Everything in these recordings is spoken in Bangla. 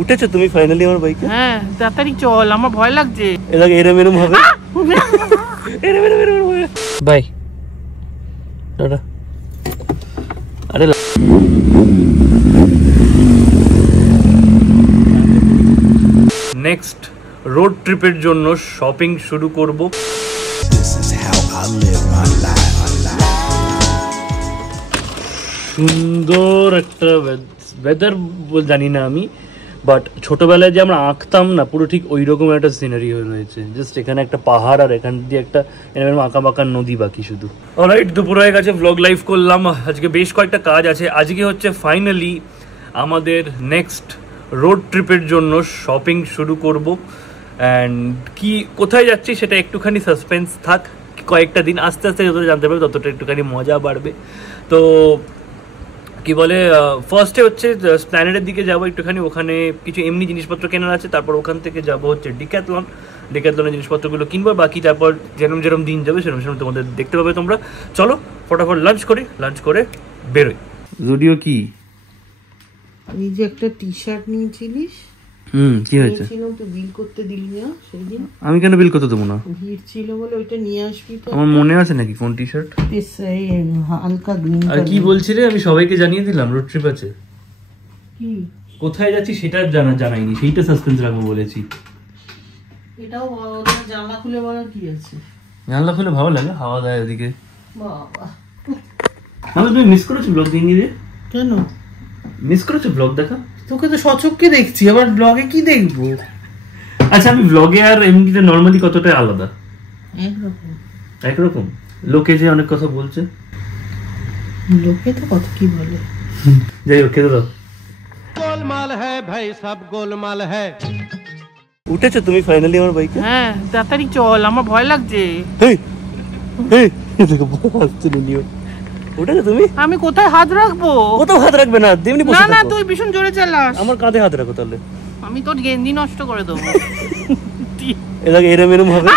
উঠেছো তুমি ফাইনালি আমার বাইকে? হ্যাঁ তাড়াতাড়ি চল, আমার ভয় লাগছে। এলাকা এরম এরম হবে, এরম এরম এরম হবে। বাই টাটা। আরে নেক্সট রোড ট্রিপের জন্য শপিং শুরু করব। সুন্দর একটা ওয়েদার জানি না আমি, বাট ছোটবেলায় যে আমরা আঁকতাম না পুরো ঠিক ওই রকম একটা সিনারি হয়ে রয়েছে। জাস্ট এখানে একটা পাহাড় আর এখান দিয়ে একটা এরকম আঁকা বাঁকা নদী বাকি শুধু। অলরাইট, দুপুর হয়ে গেছে, ব্লগ লাইভ করলাম। আজকে বেশ কয়েকটা কাজ আছে। আজকে হচ্ছে ফাইনালি আমাদের নেক্সট রোড ট্রিপের জন্য শপিং শুরু করব। অ্যান্ড কি কোথায় যাচ্ছি সেটা একটুখানি সাসপেন্স থাক, কয়েকটা দিন আস্তে আস্তে যতটা জানতে পারবে ততটা একটুখানি মজা বাড়বে। তো কি বলে, ফার্স্টে হচ্ছে প্ল্যানেটের দিকে যাবো একটুখানি, ওখানে কিছু এমনি জিনিসপত্র কেনার আছে। তারপর ওখান থেকে যাবো হচ্ছে ডিক্যাথলনের জিনিসপত্রগুলো কিনবো। বাকি তারপর যেরম যেরম দিন যাবে সেরম সেরম তোমাদের দেখতে পাবে তোমরা। চলো ফটাফট লাঞ্চ করে বেরোই। যদিও কি এই যে একটা টি শার্ট নিয়েছিলিস, কি হয়েছে? তো বিল করতে দিলি না সেদিন। আমি কেন বিল করতে দেবো না? ভিড় ছিল বলে ওইটা নিয়ে আসবি তো। আমার মনে আছে নাকি কোন টি শার্ট? হালকা গ্রিন। আর কি বলছিলে? আমি সবাইকে জানিয়ে দিলাম রোড ট্রিপ আছে। কি কোথায় যাচ্ছি সেটা জানাইনি, সেইটা সাসপেন্স রাখবো বলেছি। এটাও জানলা খুলে বলার কি আছে? জানলা খুলে ভালো লাগে, হাওয়া দেয় ওদিকে। বাবা তুমি মিস করেছো ব্লগ দিয়ে? কেন মিস করেছো ব্লগ দেখা? তোকে তো সচক্ষে দেখছি, আবার ব্লগে কি দেখবো? আচ্ছা, আমি ব্লগে আর এমনিতে নরমালি কতটা আলাদা? একরকম। লোকে যে অনেক কথা বলছে, লোকে তো কত কি বলে। যাই হোক, খেতে দাও। গোলমাল হ্যায় ভাই, সব গোলমাল হ্যায়। উঠেছো তুমি ফাইনালি আমার বাইকে? হ্যাঁ তাড়াতাড়ি চল, আমার ভয় লাগছে। উঠেছো তুমি? আমি কোথায় হাত রাখবো? কোথাও হাত রাখবে না, তেমনি বসে না না, থাকো। তুই ভীষণ জোরে চালাস। আমার কাঁধে হাত রাখো তাহলে। আমি তোর গেঞ্জি নষ্ট করে দেবো। এলাকা এরম এরম হবে,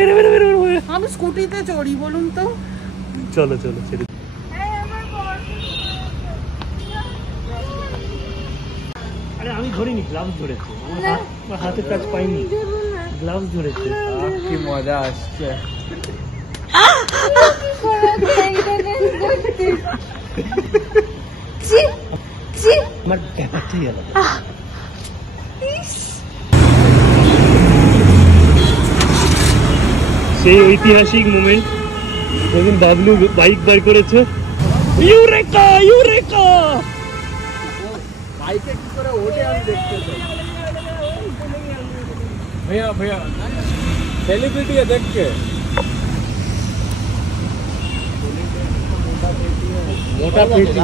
এরম এরম এরম হবে। আমি স্কুটিতে চড়ি বলুন তো। চলো চলো ছেড়ে। আরে আমি ধরিনি, গ্লাভস ধরেছে। আমার হাতে টাচ পাইনি, গ্লাভস ধরেছে। কি মজা আসছে। আমার ব্যাপারটাই আলাদা। সেই ঐতিহাসিক মোমেন্ট যেদিন বাবলু বাইক বার করেছে। Eureka eureka! বাইকে কি করে ওঠে আমি দেখতে চাই। भैया भैया सेलिब्रिटी है, देख के মোটা পেটি।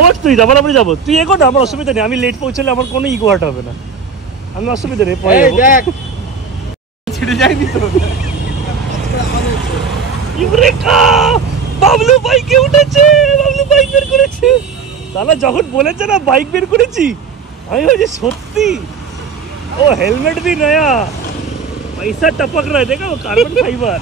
ওঠ তুই, যাবার আমি যাবো, তুই এগো না, আমার অসুবিধা নেই। আমি লেট পৌঁছলে আমার কোনো ইগো হার্ট হবে না, আমি অসুবিধা নেই। পরে দেখ ছিড়ে যায়নি তো। ইউরেকা! বাবলু বাইকে উঠেছে, বাবলু বাইক বের করেছে। তাহলে যখন বলেছে না বাইক বের করেছি, আমি ভাবছি সত্যি। ও हेलमेट भी नया, पैसा टपक रहा है, देखा वो कार्बन फाइबर।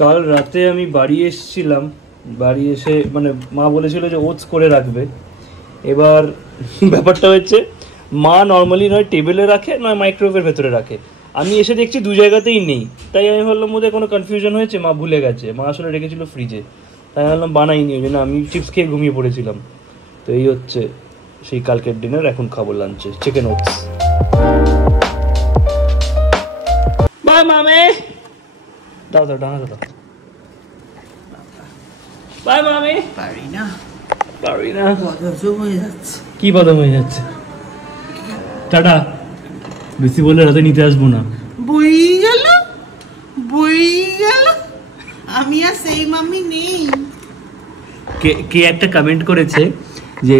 কাল রাতে আমি বাড়ি এসেছিলাম, বাড়ি এসে মানে মা বলেছিল যে ওটস করে রাখবে। এবার ব্যাপারটা হচ্ছে, মা নর্মালি নয় টেবিলে রাখে নয় মাইক্রোওয়েভের ভেতরে রাখে। আমি এসে দেখছি দু জায়গাতেই নেই। তাই আমি ভাবলাম বোধহয় কোনো কনফিউশন হয়েছে, মা ভুলে গেছে। মা আসলে রেখেছিল ফ্রিজে, তাই ভাবলাম বানাইনি। ওই জন্য আমি চিপস খেয়ে ঘুমিয়ে পড়েছিলাম। তো এই হচ্ছে সেই কালকের ডিনার। এখন খাবো লাঞ্চে চিকেন ওটস। বাই মামে, দাও দাও ডানা দাও। বাই মামি। পারি না বদহজম হয়ে যাচ্ছে। কি বদহজম হয়ে যাচ্ছে? টাটা। বেশি বলে রাতে নিতে আসবো না। বই গেল আমি আর সেই মামি নেই। কে একটা কমেন্ট করেছে যে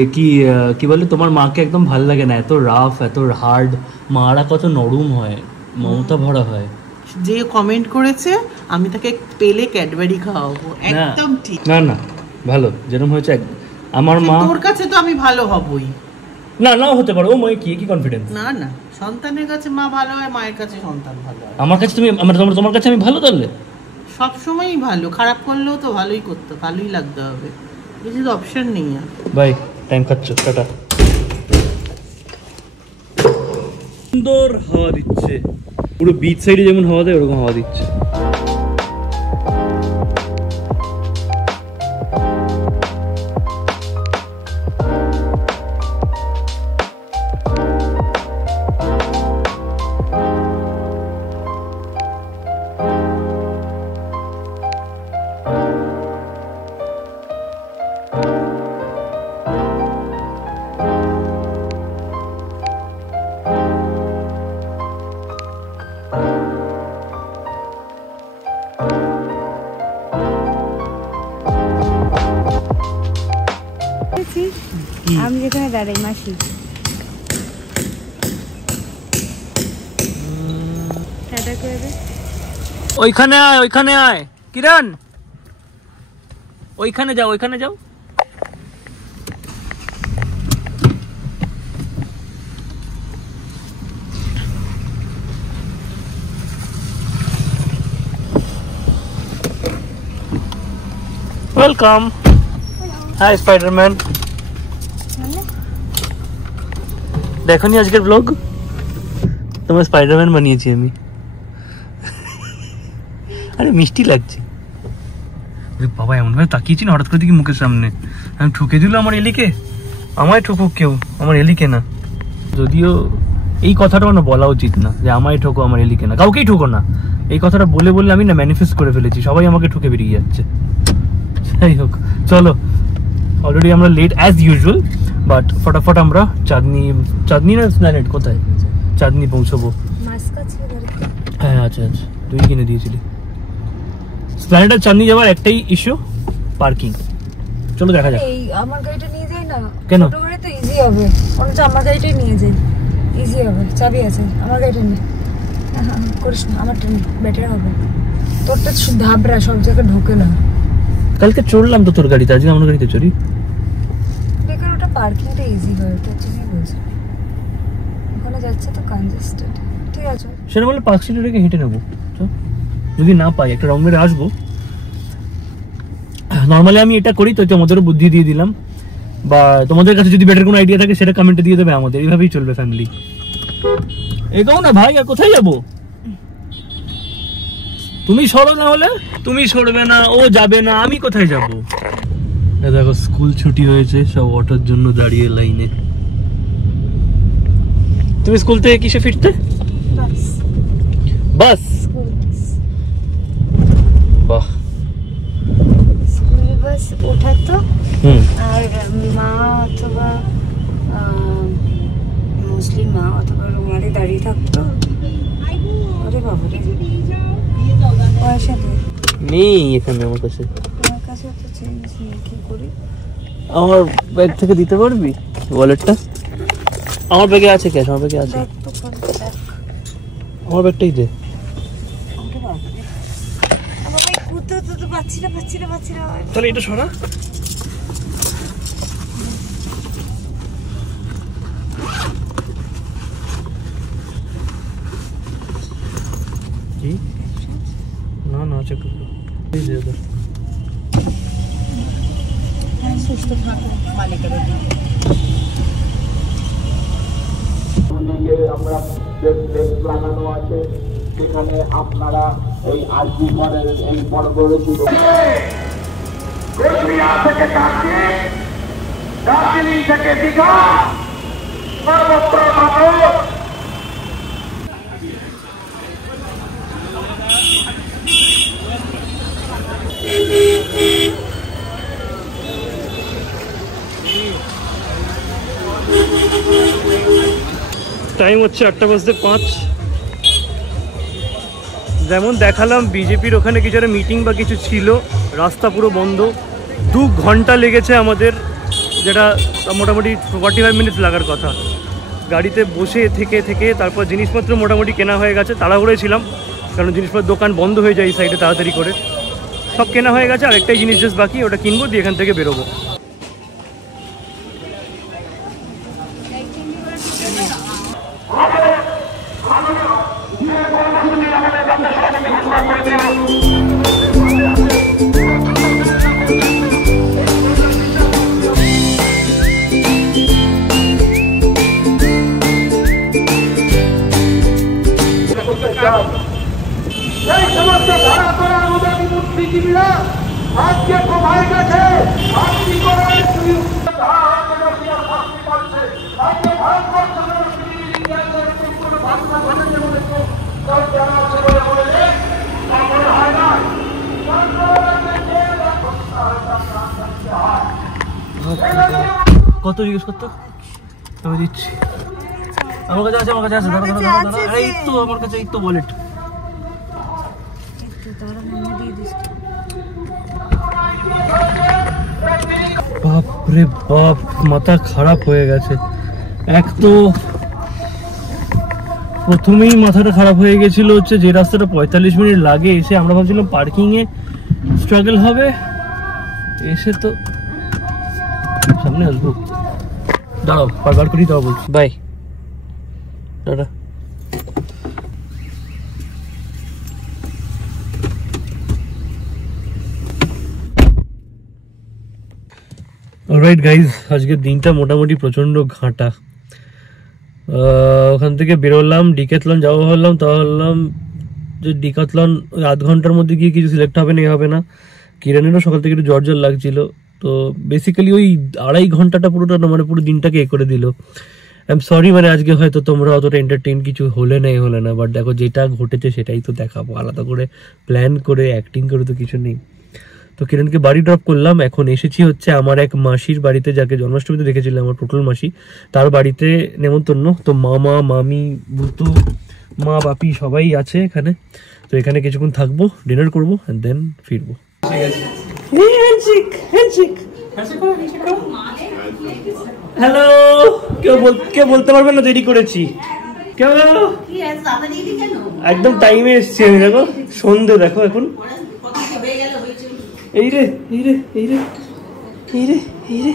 কি বলে, তোমার মাকে একদম ভালো লাগে না, এত রাফ এত হার্ড, মারা কত নরম হয়, মমতা ভরা হয়। যে কমেন্ট করেছে আমি তাকে পেলে ক্যাডবেরি খাওয়াবো। একদম ঠিক। না না, ভালো যেরকম হয়েছে আমার মা তোর কাছে তো আমি ভালো হবই না নাও হতে পারো ও মা কি কনফিডেন্স না না সন্তানের কাছে মা ভালো হয় মায়ের কাছে সন্তান ভালো হয় আমার কাছে তুমি তোমার কাছে আমি ভালো তাহলে সব সময়ই ভালো খারাপ করলেও তো ভালোই করতে ভালোই লাগতে হবে কিছু অপশন নেই আর বাই টাইম খাচ্ছ টাটা সুন্দর হাওয়া দিচ্ছে পুরো বিচ সাইডে যেমন হাওয়া দেয় ওরকম হাওয়া দিচ্ছে আমি যেখানে দাঁড়াই মাসি ওইখানে আয় কিরণ ওইখানে যাও ওয়েলকাম হাই স্পাইডারম্যান দেখো নি আজকের ব্লগ তোমার স্পাইডারম্যান বানিয়েছি আমি আরে মিষ্টি লাগছে বাবা এমন ভাবে তাকিয়েছি না হঠাৎ করে দেখি মুখের সামনে আমি ঠুকে দিল আমার এলিকে আমায় ঠুকুক কেউ আমার এলিকে না যদিও এই কথাটা না বলা উচিত না যে আমায় ঠোকো আমার এলিকে না কাউকেই ঠুকো না এই কথাটা বলে আমি না ম্যানিফেস্ট করে ফেলেছি সবাই আমাকে ঠুকে বেরিয়ে যাচ্ছে যাই হোক চলো অলরেডি আমরা লেট অ্যাজ ইউজুয়াল বাট ফটাফট আমরা চাঁদনি না স্প্ল্যানেড কোথায় চাঁদনি পৌঁছবো হ্যাঁ আচ্ছা তুই কিনে দিয়েছিলি স্প্ল্যানেড আর চাঁদনি যাওয়ার একটাই ইস্যু পার্কিং চলো দেখা যাক এই আমার গাড়িটা নিয়ে যাই না কেন ছোট গাড়ি তো ইজি হবে অনেক আমার গাড়িটাই নিয়ে যাই ইজি হবে চাবি আছে আমার গাড়িটা নিয়ে করিস না আমারটা বেটার হবে তোরটা ধাবরা সব জায়গায় ঢোকে না কালকে চড়লাম তো তোর গাড়িতে আজকে আমার গাড়িতে চড়ি বেকার ওটা পার্কিংটা ইজি হয় তার জন্যই বলছি ওখানে যাচ্ছে তো কনজেস্টেড ঠিক আছে সেটা বলে পার্ক স্ট্রিটে রেখে হেঁটে নেবো যদি না পাই একটা রাউন্ড মেরে আসবো নর্মালি আমি এটা করি তো তোমাদেরও বুদ্ধি দিয়ে দিলাম বা তোমাদের কাছে যদি বেটার কোনো আইডিয়া থাকে সেটা কমেন্টে দিয়ে দেবে আমাদের এইভাবেই চলবে ফ্যামিলি এগোও না ভাই আর কোথায় যাবো তুমি সরো না হলে তুমি সরবে না ও যাবে না আমি কোথায় যাবো দেখো স্কুল ছুটি হয়েছে সব অটোর জন্য দাঁড়িয়ে লাইনে তুমি স্কুল থেকে কিসে ফিরতে বাস বাহ স্কুল বাস ওঠাতো আর মা অথবা মুসলিম মা অথবা রুমালে দাঁড়িয়ে থাকতো আরে বাবা রে পয়সা নেই এখানে আমার কাছে তো চেঞ্জ নেই কি করি আমার ব্যাগ থেকে দিতে পারবি ওয়ালেটটা আমার ব্যাগে আছে ক্যাশ আমার ব্যাগে আছে আমার ব্যাগটাই দে তাহলে এটা সরা কি না চেক করো এই যে ওদের সুস্থ থাকো মালিকের আমরা যে প্লেস লাগানো আছে সেখানে আপনারা এই আরজি ঘরের এই বর্গরচিত কোচবিহার থেকে কাশ্মীর দার্জিলিং থেকে দীঘা সর্বত্র মানুষ টাইম হচ্ছে 8:05 যেমন দেখালাম বিজেপির ওখানে কিছু একটা মিটিং বা কিছু ছিল রাস্তা পুরো বন্ধ 2 ঘন্টা লেগেছে আমাদের যেটা মোটামুটি 45 মিনিট লাগার কথা গাড়িতে বসে থেকে তারপর জিনিসপত্র মোটামুটি কেনা হয়ে গেছে তাড়াহুড়োয় ছিলাম কারণ জিনিসপত্র দোকান বন্ধ হয়ে যায় এই সাইডে তাড়াতাড়ি করে সব কেনা হয়ে গেছে, আর একটাই জিনিস জাস্ট বাকি, ওটা কিনবো দিয়ে এখান থেকে বেরোবো। এই সমস্ত ধারা করার অনুদানী বুদ্ধিজীবীরা আজকে প্রভায় গেছে আজকে করার কত জিজ্ঞেস করতো? আমি দিচ্ছি, আমার কাছে আছে, আমার কাছে আছে, দাঁড়া দাঁড়া দাঁড়া দাঁড়া, এই তো আমার কাছে, এই তো ওয়ালেট। বাপরে বাপ, মাথা খারাপ হয়ে গেছে। এক তো প্রথমেই মাথাটা খারাপ হয়ে গেছিল হচ্ছে যে রাস্তাটা 45 মিনিট লাগে এসে, আমরা ভাবছিলাম পার্কিং এ স্ট্রাগল হবে, এসে তো সামনে আসবো। দাঁড়াও, বার করি দাও বলছি। By, tata. অলরাইট গাইজ, আজকের দিনটা মোটামুটি প্রচন্ড ঘাঁটা। ওখান থেকে বেরোলাম, ডিক্যাথলন যাবো ভাবলাম, তা ভাবলাম যে ডিক্যাথলন ওই আধ ঘন্টার মধ্যে গিয়ে কিছু সিলেক্ট হবে না, হবে না। কিরণেরও সকাল থেকে একটু জ্বর লাগছিল, তো বেসিক্যালি ওই 2.5 ঘন্টাটা পুরোটা মানে পুরো দিনটাকে করে দিল। আই এম সরি, মানে আজকে হয়তো তোমরা অতটা এন্টারটেইন কিছু হলে না, বাট দেখো যেটা ঘটেছে সেটাই তো দেখাবো, আলাদা করে প্ল্যান করে অ্যাক্টিং করে তো কিছু নেই। তো কিরণকে বাড়ি ড্রপ করলাম, এখন এসেছি হচ্ছে আমার এক মাসির বাড়িতে, যাকে জন্মাষ্টমীতে দেখেছিলাম, আমার টোটাল মাসি, তার বাড়িতে নেমন্তন্ন। তো মামা, মামি, বুতু, মা, বাপি সবাই আছে এখানে। তো এখানে কিছুক্ষণ থাকবো, ডিনার করবো, এন্ড দেন ফিরবো। হ্যালো, কেউ বলতে পারবে না দেরি করেছি? একদম টাইমে এসছি আমি, দেখো সন্ধে, দেখো এখন এই রে এই রে এই রে এই রে এই রে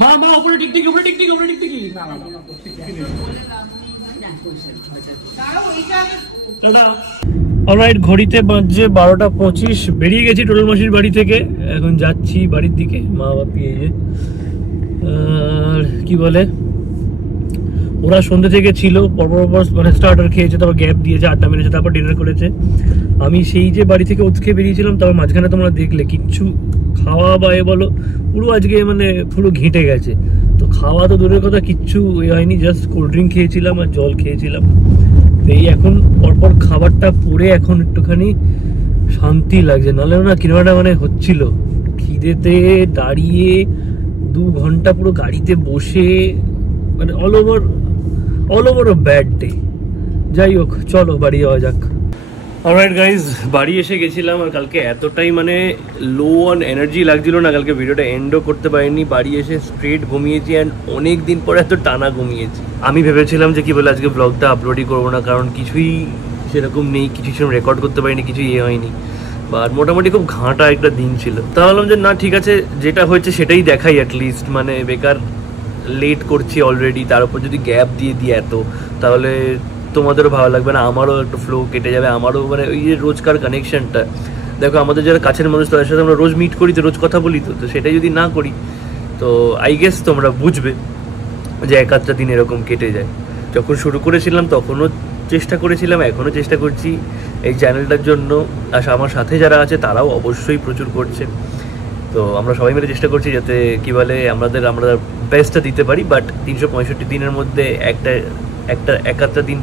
মা মা উপরে টিকটিকি, উপরে টিকটিকি, উপরে টিকটিকি। অলরাইট, ঘড়িতে বাজছে 12:25, বেরিয়ে গেছি টোটাল মাসির বাড়ি থেকে, এখন যাচ্ছি বাড়ির দিকে। মা বাপি এই যে, আর কি বলে, ওরা সন্ধ্যে থেকে ছিল, পরপর মানে স্টার্টার খেয়েছে, তারপর গ্যাপ দিয়েছে, আড্ডা মেরেছে, তারপর ডিনার করেছে। আমি সেই যে বাড়ি থেকে ওত খেয়ে বেরিয়েছিলাম, তারপর মাঝখানে তোমরা দেখলে কিচ্ছু খাওয়া বা এ বলো, পুরো আজকে মানে পুরো ঘেঁটে গেছে। তো খাওয়া তো দূরের কথা, কিচ্ছু এ হয়নি, জাস্ট কোল্ড ড্রিঙ্ক খেয়েছিলাম আর জল খেয়েছিলাম। তো এই এখন পরপর খাবারটা পরে এখন একটুখানি শান্তি লাগছে, নাহলে না কিরকমটা মানে হচ্ছিল খিদেতে, দাঁড়িয়ে 2 ঘন্টা পুরো গাড়িতে বসে, মানে অল ওভার ব্যাড ডে। যাই হোক, চলো বাড়ি যাওয়া যাক। অলরাইট গাইজ, বাড়ি এসে গেছিলাম, আর কালকে এতটাই মানে লো অন এনার্জি লাগছিল না, কালকে ভিডিওটা এন্ডও করতে পারিনি। বাড়ি এসে স্ট্রেট ঘুমিয়েছি, অ্যান্ড অনেক দিন পরে এত টানা ঘুমিয়েছি। আমি ভেবেছিলাম যে কি বলে আজকে ব্লগটা আপলোডই করবো না, কারণ কিছুই সেরকম নেই, কিছু সেরকম রেকর্ড করতে পারিনি, কিছু ইয়ে হয়নি। বাট মোটামুটি খুব ঘাঁটা একটা দিন ছিল। তা ভাবলাম যে না ঠিক আছে, যেটা হয়েছে সেটাই দেখাই অ্যাটলিস্ট, মানে বেকার লেট করছি অলরেডি, তার উপর যদি গ্যাপ দিয়ে দিই এত, তাহলে তোমাদেরও ভালো লাগবে না, আমারও একটু ফ্লো কেটে যাবে, আমারও মানে ওই যে রোজকার কানেকশনটা। দেখো আমাদের যারা কাছের মানুষ, তাদের সাথে আমরা রোজ মিট করি, তো রোজ কথা বলি, তো সেটাই যদি না করি, তো আই গেস তোমরা বুঝবে যে 1-8টা দিন এরকম কেটে যায়। যখন শুরু করেছিলাম তখনও চেষ্টা করেছিলাম, এখনও চেষ্টা করছি এই চ্যানেলটার জন্য, আর আমার সাথে যারা আছে তারাও অবশ্যই প্রচুর করছে। তো আমরা সবাই মিলে চেষ্টা করছি যাতে কি বলে আমরা বেস্টটা দিতে পারি। বাট 365 দিনের মধ্যে এক-আধটা দিন,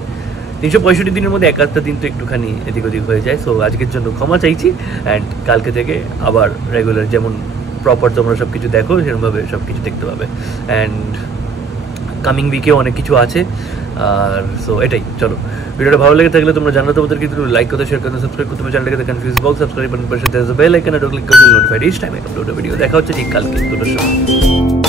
365 দিনের মধ্যে 1-8টা দিন তো একটুখানি এদিক ওদিক হয়ে যায়। সো আজকের জন্য ক্ষমা চাইছি, অ্যান্ড কালকে থেকে আবার রেগুলার যেমন প্রপার তোমরা সব কিছু দেখো সেরকমভাবে সব কিছু দেখতে পাবে। অ্যান্ড কামিং উইকেও অনেক কিছু আছে। আর সো এটাই, চলো ভিডিওটা ভালো লেগে থাকলে তোমরা জানাতে ওদের কিন্তু লাইক করতে, শেয়ার করতে, সাবস্ক্রাইব করতে, চ্যানেলটাকে কনফিউজ বক্স সাবস্ক্রাইব বাটন পাশে দেওয়া বেল আইকনে ক্লিক করে notified each time upload video. দেখা হচ্ছে ঠিক কালকে 2টার সময়।